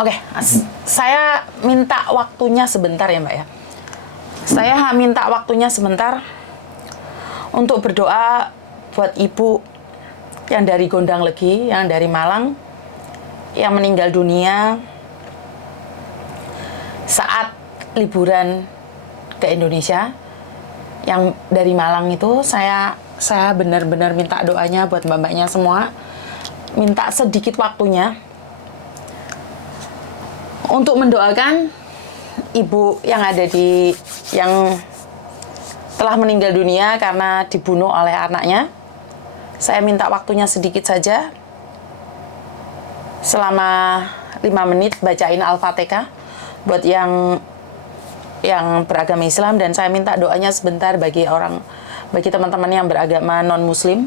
Oke, saya minta waktunya sebentar ya Mbak ya. Saya minta waktunya sebentar untuk berdoa buat ibu yang dari Gondang Legi, yang dari Malang, yang meninggal dunia saat liburan ke Indonesia. Yang dari Malang itu saya benar-benar minta doanya buat mbak-mbaknya semua. Minta sedikit waktunya untuk mendoakan ibu yang telah meninggal dunia karena dibunuh oleh anaknya. Saya minta waktunya sedikit saja, selama 5 menit bacain Al-Fatihah buat yang beragama Islam, dan saya minta doanya sebentar bagi teman-teman yang beragama non-Muslim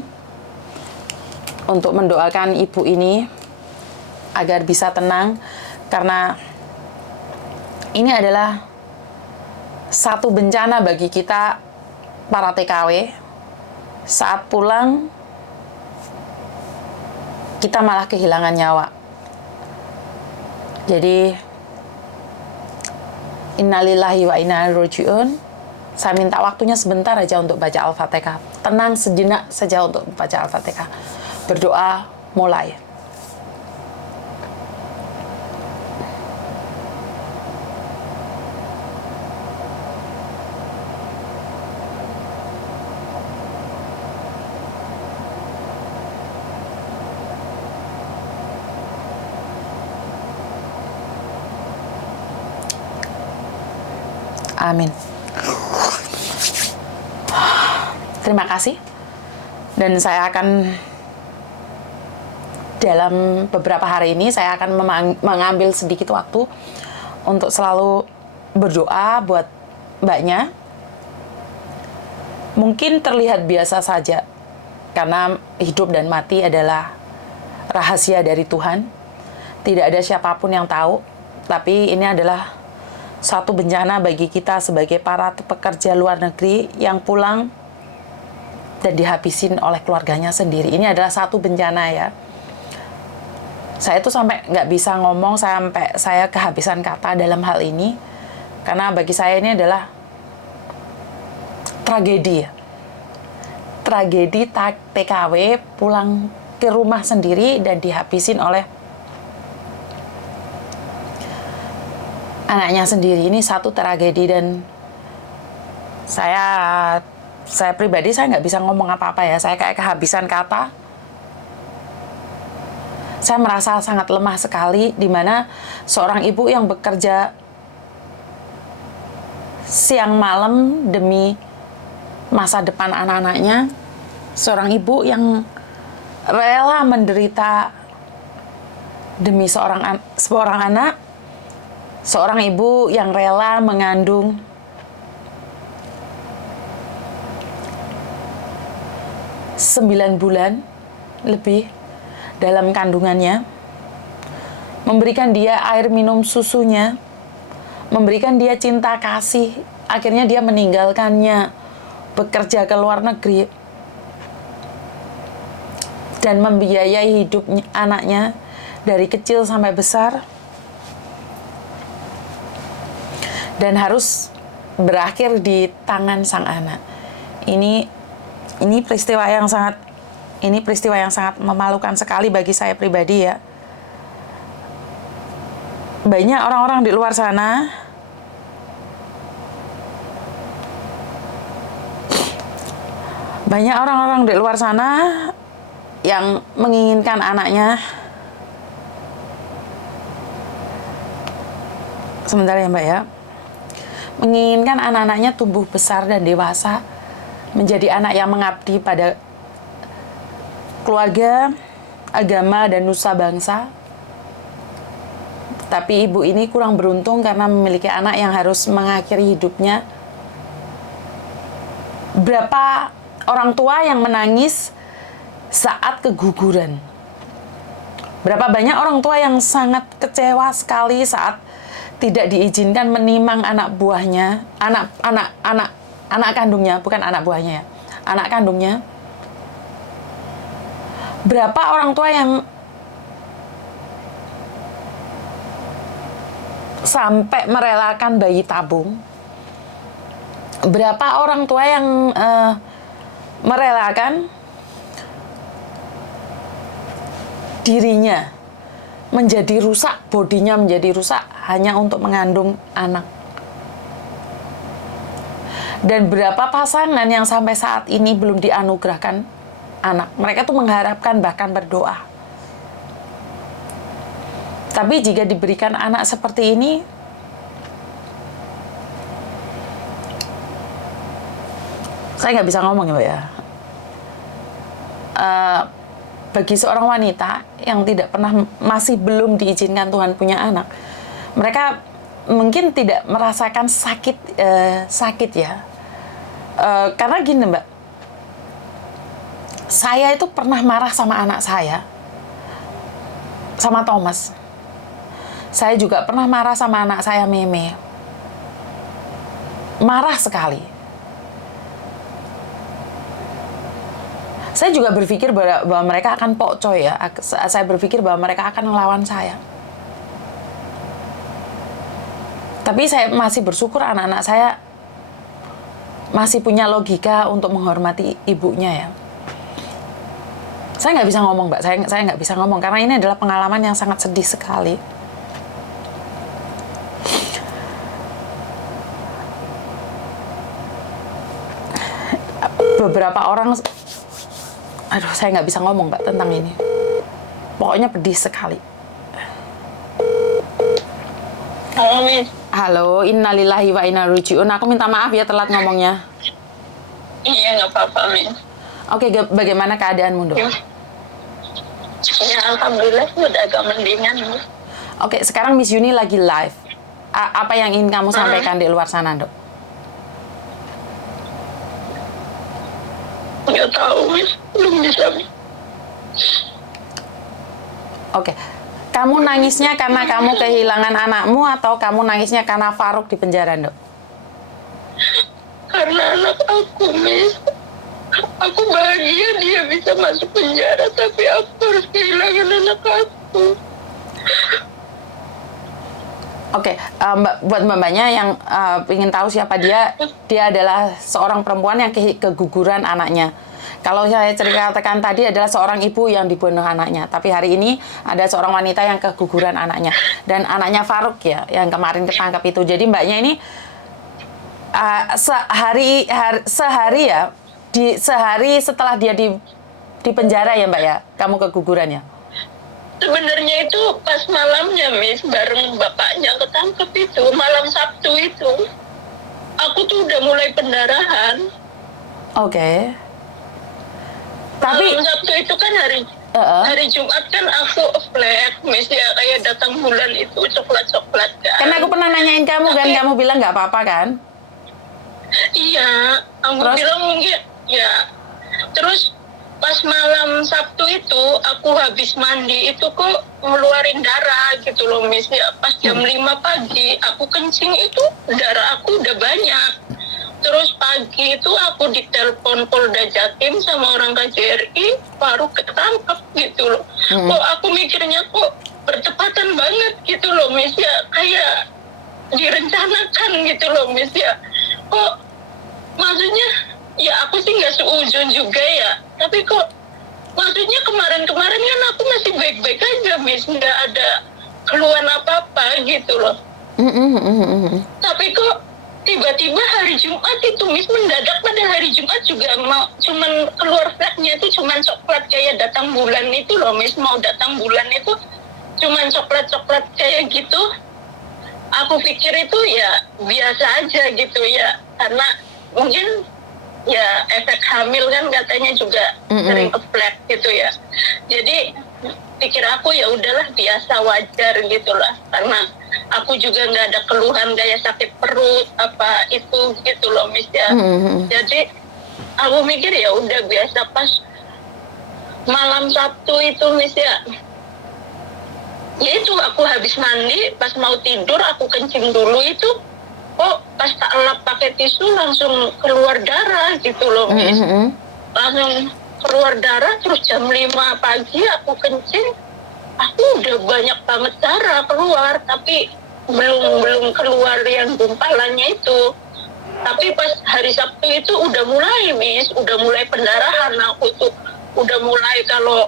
untuk mendoakan ibu ini agar bisa tenang, karena ini adalah satu bencana bagi kita para TKW. Saat pulang kita malah kehilangan nyawa. Jadi innalillahi wa inna ilaihi raji'un. Saya minta waktunya sebentar aja untuk baca Al-Fatihah. Tenang sejenak saja untuk baca Al-Fatihah. Berdoa mulai. Amin. Terima kasih. Dan saya akan dalam beberapa hari ini saya akan mengambil sedikit waktu untuk selalu berdoa buat mbaknya. Mungkin terlihat biasa saja karena hidup dan mati adalah rahasia dari Tuhan. Tidak ada siapapun yang tahu, tapi ini adalah satu bencana bagi kita sebagai para pekerja luar negeri yang pulang dan dihabisin oleh keluarganya sendiri. Ini adalah satu bencana ya. Saya tuh sampai nggak bisa ngomong, sampai saya kehabisan kata dalam hal ini, karena bagi saya ini adalah tragedi. Tragedi TKW pulang ke rumah sendiri dan dihabisin oleh anaknya sendiri. Ini satu tragedi, dan saya pribadi saya nggak bisa ngomong apa-apa ya. Saya kayak kehabisan kata. Saya merasa sangat lemah sekali, di mana seorang ibu yang bekerja siang malam demi masa depan anak-anaknya, seorang ibu yang rela menderita demi seorang anak, seorang ibu yang rela mengandung sembilan bulan lebih dalam kandungannya, memberikan dia air minum susunya, memberikan dia cinta kasih, akhirnya dia meninggalkannya, bekerja ke luar negeri, dan membiayai hidup anaknya dari kecil sampai besar, dan harus berakhir di tangan sang anak. Ini peristiwa yang sangat memalukan sekali bagi saya pribadi ya. Banyak orang-orang di luar sana yang menginginkan anaknya, sebentar ya Mbak ya, menginginkan anak-anaknya tumbuh besar dan dewasa menjadi anak yang mengabdi pada keluarga, agama, dan nusa bangsa. Tapi ibu ini kurang beruntung karena memiliki anak yang harus mengakhiri hidupnya. Berapa orang tua yang menangis saat keguguran? Berapa banyak orang tua yang sangat kecewa sekali saat tidak diizinkan menimang anak buahnya, anak kandungnya, bukan anak buahnya ya, anak kandungnya. Berapa orang tua yang sampai merelakan bayi tabung. Berapa orang tua yang merelakan dirinya menjadi rusak, bodinya menjadi rusak hanya untuk mengandung anak. Dan berapa pasangan yang sampai saat ini belum dianugerahkan anak. Mereka tuh mengharapkan, bahkan berdoa. Tapi jika diberikan anak seperti ini, saya nggak bisa ngomong ya Mbak ya. Bagi seorang wanita yang tidak pernah, masih belum diizinkan Tuhan punya anak, mereka mungkin tidak merasakan sakit ya. Karena gini Mbak, saya itu pernah marah sama anak saya, sama Thomas. Saya juga pernah marah sama anak saya Meme. Marah sekali. Saya juga berpikir bahwa mereka akan pokcoy ya. Saya berpikir bahwa mereka akan melawan saya. Tapi saya masih bersyukur anak-anak saya masih punya logika untuk menghormati ibunya ya. Saya nggak bisa ngomong Mbak, saya nggak bisa ngomong karena ini adalah pengalaman yang sangat sedih sekali. Beberapa orang, aduh saya nggak bisa ngomong Mbak tentang ini. Pokoknya pedih sekali. Halo, Miss. Halo, innalillahi wa inna ilaihi raji'un. Aku minta maaf ya telat ngomongnya. Iya, nggak apa-apa, Miss. Oke, bagaimana keadaanmu, Dok? Ya, alhamdulillah udah agak mendingan, Miss. Oke, sekarang Miss Yuni lagi live. Apa yang ingin kamu sampaikan di luar sana, Dok? Nggak tahu, Miss. Belum bisa, Miss. Oke. Kamu nangisnya karena kamu kehilangan anakmu atau kamu nangisnya karena Faruk di penjara, Dok? Karena anak aku, Miss. Aku bahagia dia bisa masuk penjara, tapi aku harus kehilangan anak aku. Oke, buat mbak-mbaknya yang ingin tahu siapa dia adalah seorang perempuan yang keguguran anaknya. Kalau saya ceritakan tadi adalah seorang ibu yang dibunuh anaknya, tapi hari ini ada seorang wanita yang keguguran anaknya. Dan anaknya Faruk ya, yang kemarin ketangkep itu. Jadi mbaknya ini sehari setelah dia di penjara ya Mbak ya, kamu keguguran ya? Sebenarnya itu pas malamnya, Miss, bareng bapaknya ketangkep itu, malam Sabtu itu. Aku tuh udah mulai pendarahan. Oke. Tapi malam Sabtu itu kan hari Jumat kan aku flat, Miss, ya kayak datang bulan itu coklat-coklat kan. Karena aku pernah nanyain kamu kan, kamu bilang nggak apa-apa kan? Iya, aku bilang mungkin ya. Terus pas malam Sabtu itu aku habis mandi itu kok ngeluarin darah gitu loh, Miss, ya. Pas jam 5 pagi aku kencing itu darah aku udah banyak. Terus pagi itu aku ditelepon Polda Jatim sama orang KJRI, baru ketangkep gitu loh. Kok aku mikirnya kok bertepatan banget gitu loh, Miss, ya. Kayak direncanakan gitu loh, Miss, ya. Kok maksudnya ya aku sih nggak seujun juga ya. Tapi kok maksudnya kemarin-kemarin kan aku masih baik-baik aja, Miss. Nggak ada keluhan apa-apa gitu loh. Tapi kok tiba-tiba hari Jumat itu, Miss, mendadak pada hari Jumat juga cuman keluar flagnya itu cuman coklat kayak datang bulan itu loh, Miss. Mau datang bulan itu cuman coklat-coklat kayak gitu. Aku pikir itu ya biasa aja gitu ya, karena mungkin ya efek hamil kan katanya juga sering ke-flag gitu ya. Jadi pikir aku ya udahlah biasa, wajar gitulah, karena aku juga nggak ada keluhan kayak sakit perut apa itu gitu loh, Miss, ya. Jadi aku mikir ya udah biasa. Pas malam Sabtu itu, Miss, ya itu aku habis mandi, pas mau tidur aku kencing dulu itu, kok pas tak lap pakai tisu langsung keluar darah gitu loh, Miss. Langsung keluar darah. Terus jam 5 pagi aku kencing, aku udah banyak banget darah keluar. Tapi belum keluar yang gumpalannya itu. Tapi pas hari Sabtu itu udah mulai, Miss, udah mulai pendarahan. Aku tuh udah mulai kalau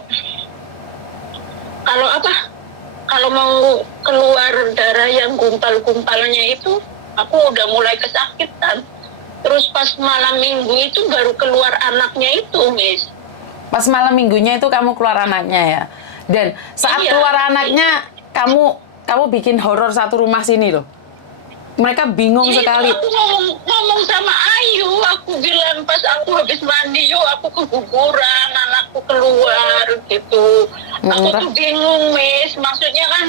apa? Kalau mau keluar darah yang gumpal-gumpalnya itu, aku udah mulai kesakitan. Terus pas malam minggu itu baru keluar anaknya itu, Miss. Pas malam minggunya itu kamu keluar anaknya ya. Dan saat Iya. keluar anaknya, kamu bikin horor satu rumah sini loh. Mereka bingung Itu sekali. aku ngomong sama Ayu, aku bilang pas aku habis mandi, yuk aku keguguran, anakku keluar gitu. Aku tuh bingung, Miss. Maksudnya kan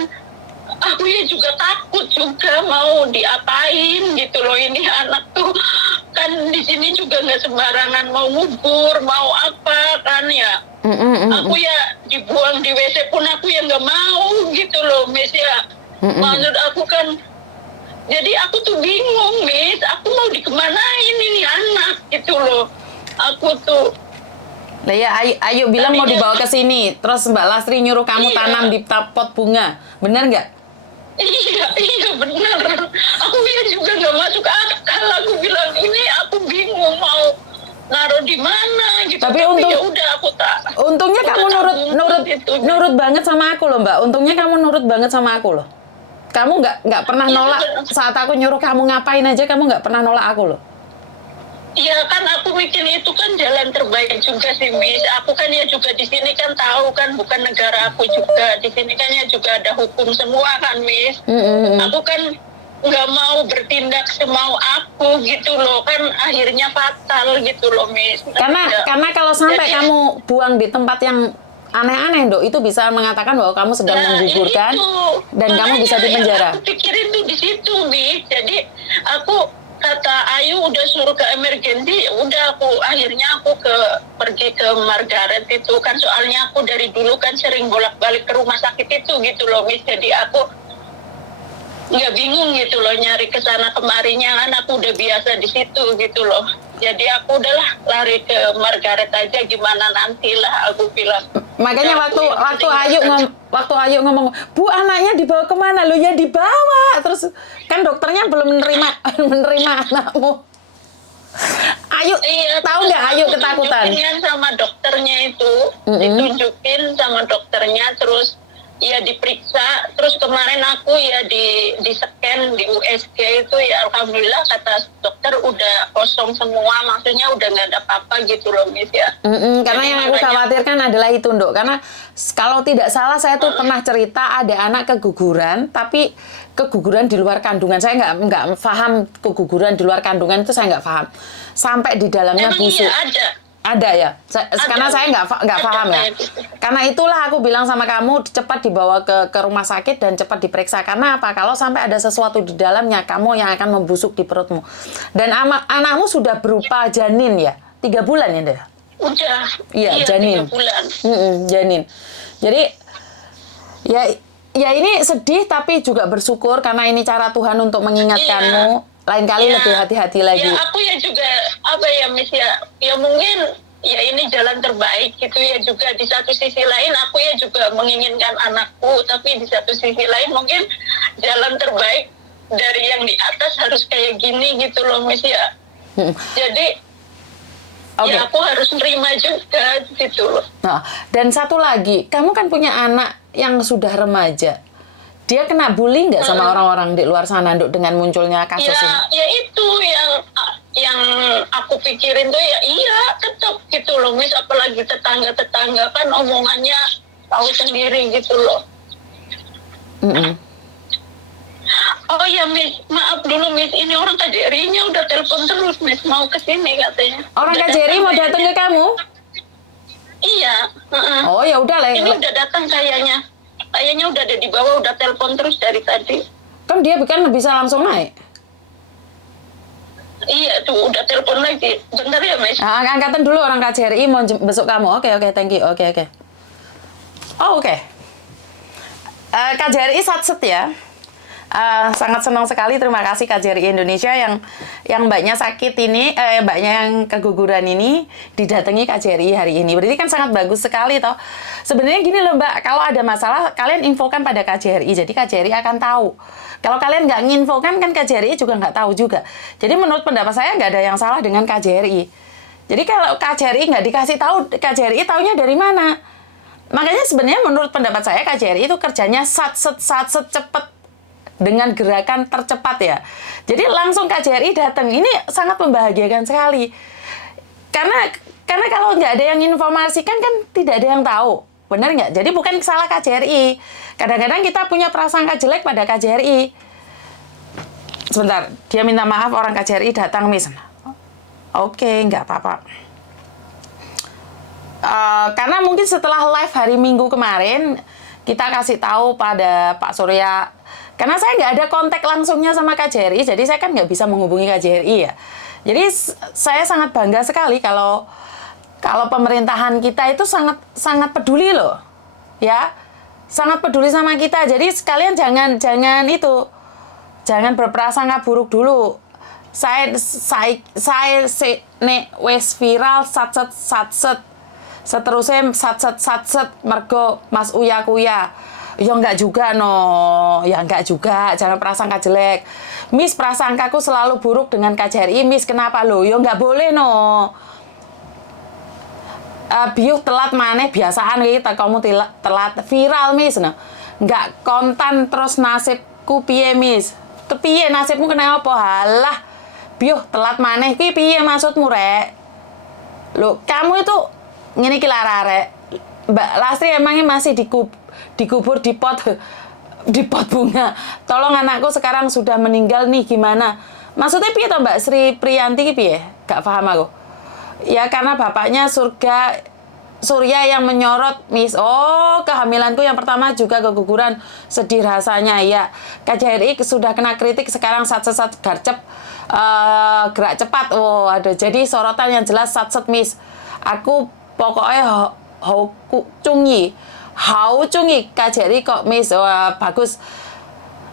aku ya juga takut juga mau diapain gitu loh, ini anak tuh kan di sini juga nggak sembarangan mau ngubur, mau apa kan ya. Aku ya dibuang di WC pun aku ya nggak mau gitu loh, Miss ya. Maksud aku kan, jadi aku tuh bingung, Miss. Aku mau dikemanain ini anak gitu loh. Aku tuh. Lah ya, Ayu bilang mau dibawa ke sini. Terus Mbak Lastri nyuruh kamu Iya. tanam di pot bunga. Bener nggak? Iya benar. Aku ya juga nggak masuk akal. Aku bilang ini aku bingung mau naruh di mana gitu. Tapi untung- ya udah aku tak. Untungnya aku kamu tak nurut tabung gitu. nurut banget sama aku loh, Mbak. Untungnya kamu nurut banget sama aku loh. Kamu nggak pernah Iya, nolak saat aku nyuruh kamu ngapain aja, kamu nggak pernah nolak aku loh. Iya kan aku mikir itu kan jalan terbaik juga sih, Miss. Aku kan ya juga di sini kan tahu kan bukan negara aku juga. Di sini kan ya juga ada hukum semua kan, Miss. Aku kan nggak mau bertindak semau aku gitu loh, kan akhirnya fatal gitu loh, Miss. Karena kalau sampai Jadi- kamu buang di tempat yang aneh-aneh, Dok, itu bisa mengatakan bahwa kamu sedang menggugurkan itu. dan kamu bisa di Makanya penjara. yang aku pikirin tuh di situ, Miss. Jadi aku kata Ayu udah suruh ke emergency, udah akhirnya aku pergi ke Margaret itu kan, soalnya aku dari dulu kan sering bolak-balik ke rumah sakit itu gitu loh, Miss. Jadi aku nggak bingung gitu loh nyari ke sana kemarinya, kan aku udah biasa di situ gitu loh. Jadi aku udahlah lari ke Margaret aja, gimana nantilah aku bilang. Makanya Ya, waktu Ayu ngomong, "Bu, anaknya dibawa kemana?" Lo ya dibawa. Terus kan dokternya belum menerima menerima anakmu. Ayu, Iya, tahu terus nggak Ayu aku ketakutan? tunjukin kan sama dokternya itu, ditunjukin sama dokternya, terus ya diperiksa, terus kemarin aku ya di scan di USG itu ya alhamdulillah kata dokter udah kosong semua, maksudnya udah nggak ada apa-apa gitu loh, Miss ya. Karena Jadi yang aku makanya- khawatirkan adalah itu, Dok. Karena kalau tidak salah saya tuh pernah cerita ada anak keguguran, tapi keguguran di luar kandungan. Saya nggak paham keguguran di luar kandungan itu, saya nggak paham. Sampai di dalamnya Emang busuk. iya ada. Ada ya, karena saya nggak Ada paham ya. kayak gitu. Karena itulah aku bilang sama kamu cepat dibawa ke rumah sakit dan cepat diperiksa. Karena apa? Kalau sampai ada sesuatu di dalamnya, kamu yang akan membusuk di perutmu. Dan anakmu sudah berupa janin ya, 3 bulan ya, Deh? Udah. Iya, janin. 3 bulan. Janin. Jadi ya ini sedih tapi juga bersyukur karena ini cara Tuhan untuk mengingatkanmu. Lain kali Ya, lebih hati-hati lagi. Ya aku ya juga apa ya, Miss ya mungkin ya ini jalan terbaik gitu ya, juga di satu sisi lain aku ya juga menginginkan anakku, tapi di satu sisi lain mungkin jalan terbaik dari yang di atas harus kayak gini gitu loh, Miss ya. Jadi Oke. ya aku harus nerima juga gitu loh. Nah, dan satu lagi, kamu kan punya anak yang sudah remaja. Dia kena bully nggak sama orang-orang di luar sana, Dok, dengan munculnya kasus ini? Ya itu yang aku pikirin tuh ya iya tetap gitu loh, Miss, apalagi tetangga kan omongannya tahu sendiri gitu loh. Oh ya, Miss, maaf dulu, Miss, ini orang KJRI-nya udah telepon terus, Miss, mau kesini katanya. Orang Udah KJRI mau datang ke kamu? Iya. Oh ya udah lah. Ini udah datang kayaknya. Kayaknya udah ada di bawah, udah telepon terus dari tadi. Kan dia kan bisa langsung naik. Iya tuh udah telepon lagi. Bentar ya, Miss. Angkatan dulu orang KJRI mau besok kamu. Oke, thank you. Oke. Oh, oke. KJRI Satset ya. Sangat senang sekali, terima kasih KJRI Indonesia yang mbaknya sakit ini, mbaknya yang keguguran ini didatangi KJRI hari ini. Berarti kan sangat bagus sekali toh. Sebenarnya gini loh mbak, kalau ada masalah kalian infokan pada KJRI, jadi KJRI akan tahu. Kalau kalian nggak nginfokan kan KJRI juga nggak tahu juga. Jadi menurut pendapat saya nggak ada yang salah dengan KJRI. Jadi kalau KJRI nggak dikasih tahu, KJRI taunya dari mana? Makanya sebenarnya menurut pendapat saya KJRI itu kerjanya satset cepet dengan gerakan tercepat ya. Jadi langsung KJRI datang. Ini sangat membahagiakan sekali. Karena kalau nggak ada yang informasikan kan tidak ada yang tahu. Benar nggak? Jadi bukan salah KJRI. Kadang-kadang kita punya prasangka jelek pada KJRI. Sebentar, dia minta maaf orang KJRI datang, Miss. Oke, nggak apa-apa. Karena mungkin setelah live hari Minggu kemarin, kita kasih tahu pada Pak Surya. Karena saya nggak ada kontak langsungnya sama KJRI, jadi saya kan nggak bisa menghubungi KJRI ya. Jadi saya sangat bangga sekali kalau pemerintahan kita itu sangat peduli loh, ya, sangat peduli sama kita. Jadi sekalian jangan berprasangka buruk dulu. Saya nek wes viral satset seterusnya satset mergo Mas Uya Kuya. Ya enggak juga ya enggak juga, jangan prasangka jelek. Miss, prasangkaku selalu buruk dengan KJRI, Miss, kenapa lo? Ya enggak boleh biuk telat maneh biasaan kita kamu telat viral, Miss. Enggak kontan terus nasibku piye, Miss? Piye nasibmu kena apa? Halah. Biuk telat maneh ki piye maksudmu, Rek? Loh, kamu itu ngene iki larare. Mbak Lastri emangnya masih dikubur di pot bunga. Tolong, anakku sekarang sudah meninggal nih, gimana? Maksudnya piye toh Mbak Sri Priyanti piye? Gak paham aku. Ya karena bapaknya Surya yang menyorot, Miss. Oh, kehamilanku yang pertama juga keguguran. Sedih rasanya ya. KJRI sudah kena kritik sekarang satset garcep gerak cepat. Oh, ada. Jadi sorotan yang jelas satset, Miss. Aku pokoknya hau cungi KJRI kok, Miss. Wah, bagus.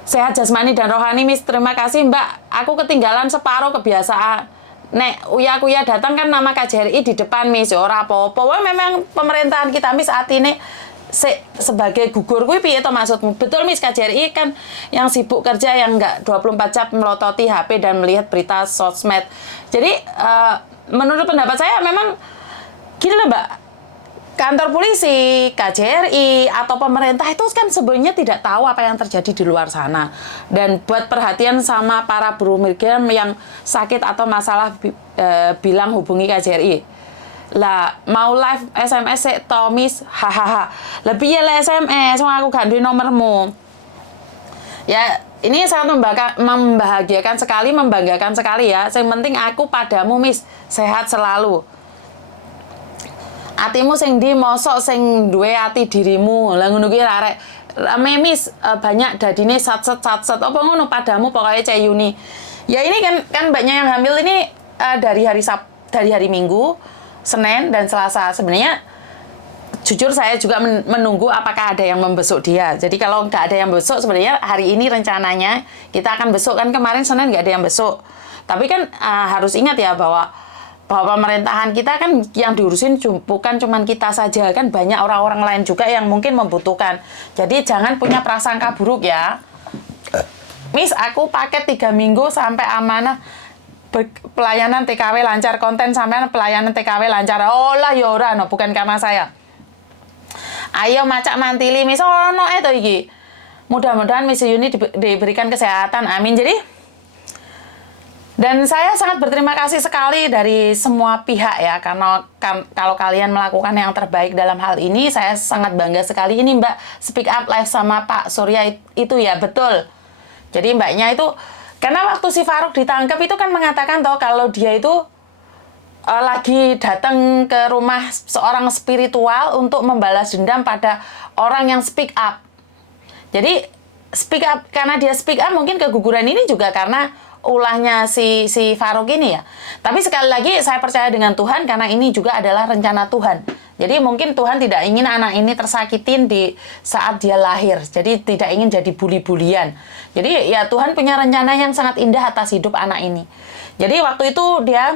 Sehat jasmani dan rohani, Miss. Terima kasih, Mbak. Aku ketinggalan separuh kebiasaan. Nek Uya Kuya datang kan nama KJRI di depan, Miss. Ora apa-apa. Wah, memang pemerintahan kita, Miss, atine sebagai gugur kuwi piye to maksudmu? Betul, Miss, KJRI kan yang sibuk kerja, yang enggak 24 jam melototi HP dan melihat berita sosmed. Jadi menurut pendapat saya memang gini loh, Mbak. Kantor polisi, KJRI, atau pemerintah itu kan sebenarnya tidak tahu apa yang terjadi di luar sana. Dan buat perhatian sama para buruh migran yang sakit atau masalah bilang hubungi KJRI. Lah, mau live SMS Tomis, hahaha. Lebih ya SMS, aku ganti nomormu. Ya, ini sangat membahagiakan sekali, membanggakan sekali ya. Yang penting aku padamu, Miss, sehat selalu. Atimu sing ndi mosok sing duwe ati dirimu. Lah ngono kuwi arek memis banyak dadine satset apa ngono padamu pokoknya Ceyuni. Ya ini kan mbaknya yang hamil ini dari hari Minggu, Senin dan Selasa. Sebenarnya jujur saya juga menunggu apakah ada yang membesuk dia. Jadi kalau nggak ada yang besuk, sebenarnya hari ini rencananya kita akan besuk. Kan kemarin Senin nggak ada yang besuk. Tapi kan harus ingat ya bahwa pemerintahan kita kan yang diurusin bukan cuma kita saja, kan banyak orang-orang lain juga yang mungkin membutuhkan. Jadi jangan punya prasangka buruk ya. Miss, aku paket 3 minggu sampai amanah pelayanan TKW lancar, konten sampean pelayanan TKW lancar. Oh lah ya ora, no, bukan karena saya. Ayo macak mantili Miss, ono to iki. Mudah-mudahan Miss Yuni diberikan kesehatan. Amin. Dan saya sangat berterima kasih sekali dari semua pihak ya, karena kalau kalian melakukan yang terbaik dalam hal ini, saya sangat bangga sekali. Ini Mbak speak up live sama Pak Surya itu ya, betul. Jadi mbaknya itu, karena waktu si Faruk ditangkap itu kan mengatakan toh kalau dia itu lagi datang ke rumah seorang spiritual untuk membalas dendam pada orang yang speak up. Jadi speak up, karena dia speak up mungkin keguguran ini juga karena ulahnya si Faruk ini ya. Tapi sekali lagi saya percaya dengan Tuhan karena ini juga adalah rencana Tuhan. Jadi mungkin Tuhan tidak ingin anak ini tersakitin di saat dia lahir. Jadi tidak ingin jadi bully-bulian. Jadi ya Tuhan punya rencana yang sangat indah atas hidup anak ini. Jadi waktu itu dia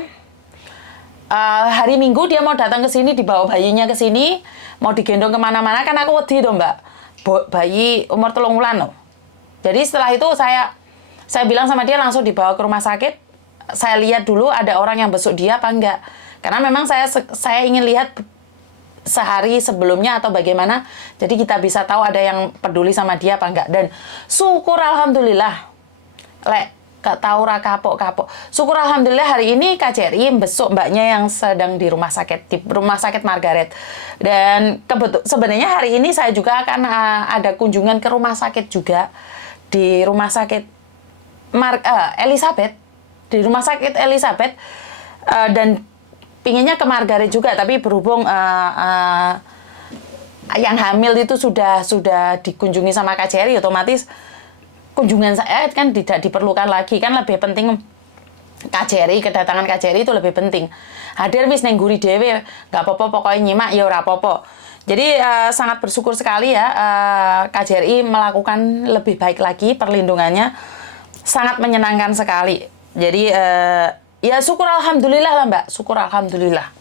hari Minggu dia mau datang ke sini, dibawa bayinya ke sini, mau digendong kemana-mana, kan aku wedi dong mbak, bayi umur 3 bulan loh. Jadi setelah itu saya bilang sama dia langsung dibawa ke rumah sakit. Saya lihat dulu ada orang yang besuk dia apa enggak. Karena memang saya ingin lihat sehari sebelumnya atau bagaimana, jadi kita bisa tahu ada yang peduli sama dia apa enggak. Dan syukur alhamdulillah, gak tahu kapok. Syukur alhamdulillah hari ini KJRI besok mbaknya yang sedang di rumah sakit Margaret. Dan sebenarnya hari ini saya juga akan ada kunjungan ke rumah sakit juga, di rumah sakit Elizabeth, di rumah sakit Elizabeth, dan pinginnya ke Margaret juga, tapi berhubung yang hamil itu sudah dikunjungi sama KJRI, otomatis kunjungan saya kan tidak diperlukan lagi, kan lebih penting KJRI, kedatangan KJRI itu lebih penting. Hadir wis neng guri dewe, nggak apa-apa, pokoknya nyimak ya ora apa-apa. Jadi sangat bersyukur sekali ya, KJRI melakukan lebih baik lagi perlindungannya, sangat menyenangkan sekali. Jadi ya syukur alhamdulillah lah mbak, syukur alhamdulillah.